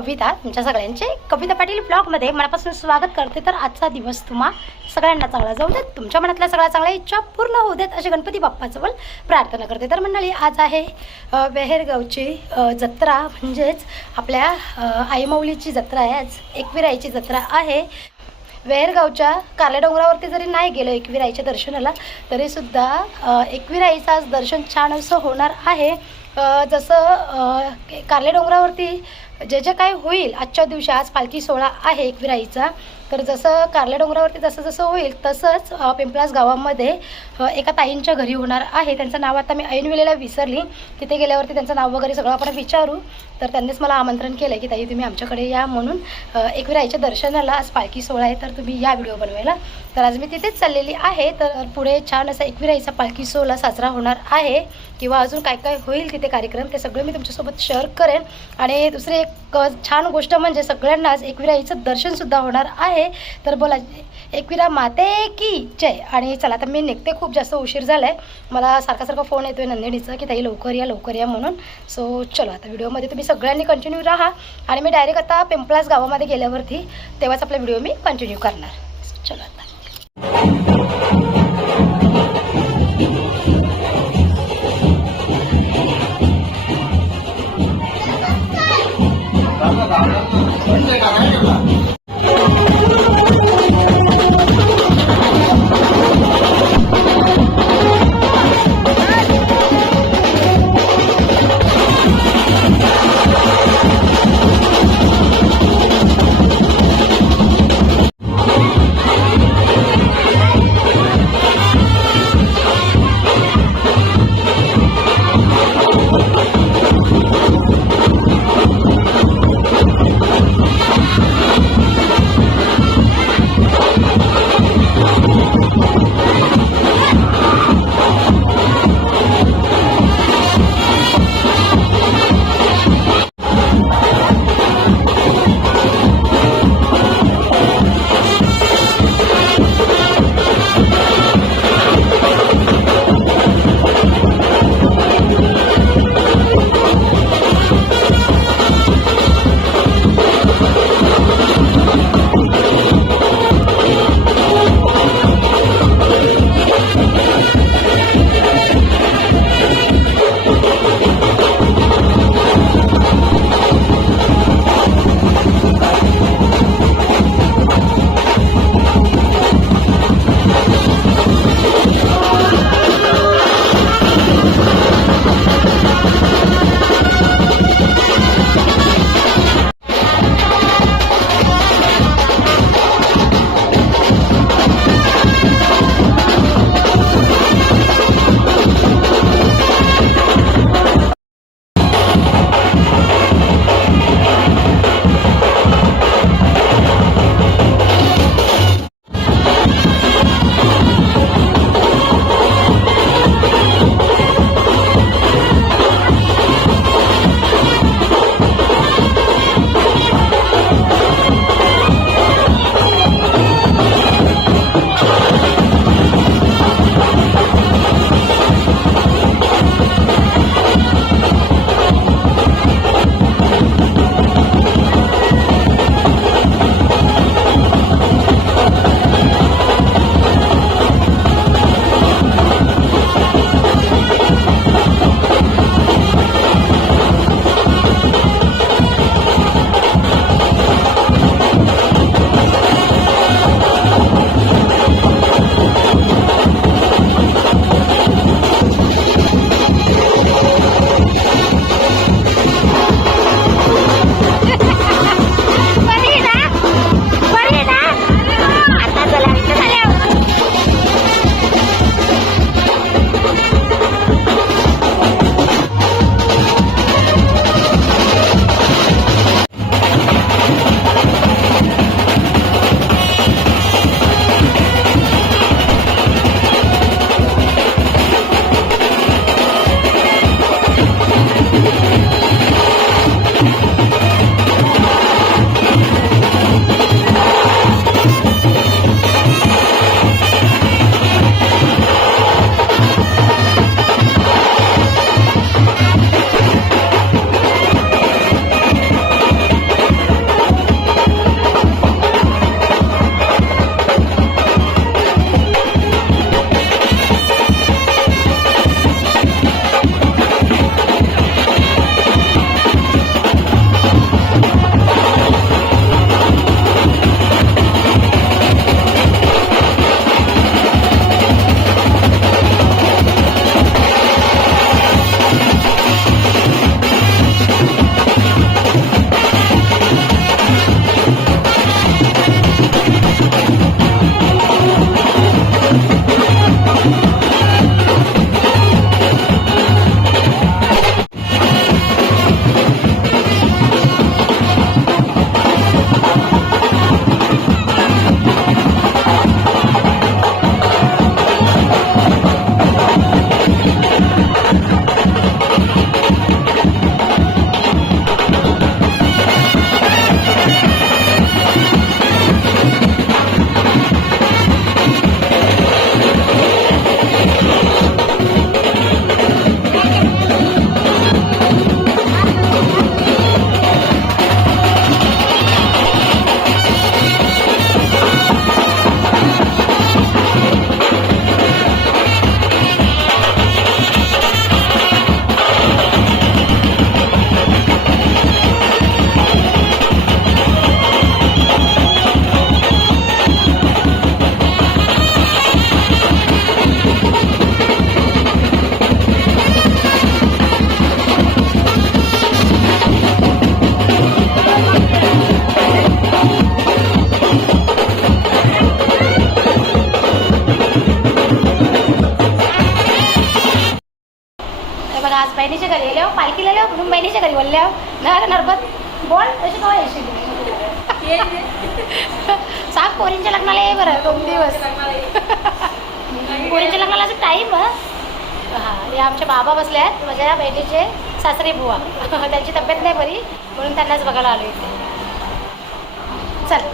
कविता तुमच्या सगळ्यांचे कविता पाटील ब्लॉगमध्ये मनापासून स्वागत करते। तर आजचा दिवस तुम्हा सगळ्यांना चांगला जाऊ देत, तुमच्या मनातल्या सगळ्या चांगल्या इच्छा पूर्ण होऊ देत अशी गणपती बाप्पाजवळ प्रार्थना करते। तर मंडळी, आज आहे वेहेरगावची जत्रा, म्हणजेच आपल्या आईमाऊलीची जत्रा आहे। आज एकविराईची जत्रा आहे। वेहेरगावच्या कारल्या डोंगरावरती जरी नाही गेलो एकविराईच्या दर्शनाला, तरीसुद्धा एकविराईचं आज दर्शन छान असं होणार आहे। जसं कारल्या डोंगरावरती जे जे काय होईल आजच्या दिवशी, आज पालखी सोहळा आहे एकविराईचा, तर जसं कारल्या डोंगरावरती जसं जसं होईल तसंच पिंपलास गावामध्ये एका ताईंच्या घरी होणार आहे। त्यांचं नाव आता मी ऐन वेळेला विसरली, तिथे गेल्यावरती त्यांचं नाव वगैरे सगळं आपण विचारू। तर त्यांनीच मला आमंत्रण केलं की ताई तुम्ही आमच्याकडे या म्हणून, एकविराईच्या दर्शनाला आज पालखी सोहळा आहे, तर तुम्ही या व्हिडिओ बनवायला। तर आज मी तिथेच चाललेली आहे। तर पुढे छान असा एकविराईचा पालखी सोहळा साजरा होणार आहे, किंवा अजून काय काय होईल तिथे कार्यक्रम ते सगळं मी तुमच्यासोबत शेअर करेन। आणि दुसरी एक छान गोष्ट म्हणजे सगळ्यांनाच एकविराईचं दर्शनसुद्धा होणार आहे। तर बोला एकविरा माते की जय। आणि चला आता मी निघते, खूप जास्त उशीर झाला आहे, मला सारखा फोन येतोय नंदिनीचा की ताई लवकर या म्हणून। सो चलो आता व्हिडिओमध्ये तुम्ही सगळ्यांनी कंटिन्यू राहा, आणि मी डायरेक्ट आता पिंपलास गावामध्ये गेल्यावरती तेव्हाच आपला व्हिडिओ मी कंटिन्यू करणार। चलो आता बहिणीच्या घरी गेले हो, पालखीला आले हो, म्हणून बहिणीच्या घरी बोलले हो ना नर्बत बोल तशी काय येशील सांग पोरींच्या लग्नाला ये बरं 2 दिवस पोरींच्या लग्नाला असं टाईम हां हे आमचे बाबा बसले आहेत माझ्या बहिणीचे सासरे बुवा त्यांची तब्येत नाही बरी म्हणून त्यांनाच बघायला आलो इथे चल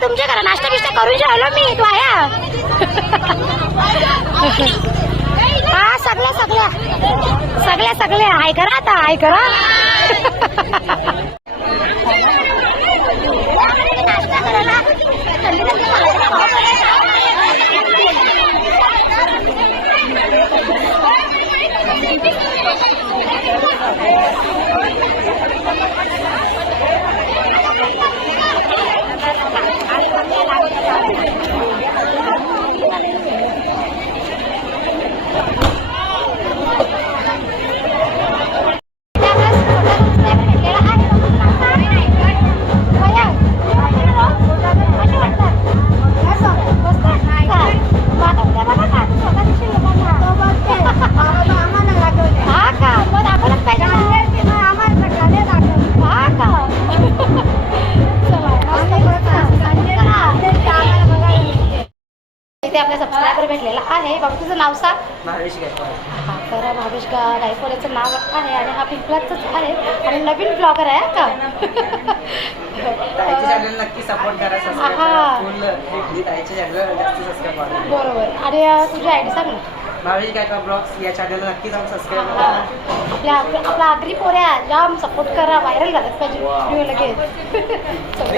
तुमच्या घरा नाश्ता बिष्टा करून जेवलो मी तू आया हा सगळे हाय करा आता हाय करा आपल्या सबस्क्रायबर भेटलेला आहे बाबा तुझं नाव सांग भावेश गायकवाड हा तर भावेश गायकवाडचं नाव आहे आणि हा पिंपलाचंच आहे आणि नवीन ब्लॉगर आहे का ताईचे चॅनल नक्की सपोर्ट करा सबस्क्राइब ताईचे चॅनल जास्त सबस्क्राइब करा बरोबर आणि तुझी आयडी सांग ना भावेश गायकवाड ब्लॉग्स या चॅनलला नक्की जाऊन सबस्क्राइब करा आपला आगरी पोऱ्या जाम सपोर्ट करा व्हायरल झालं पाहिजे व्हिडिओ लगेच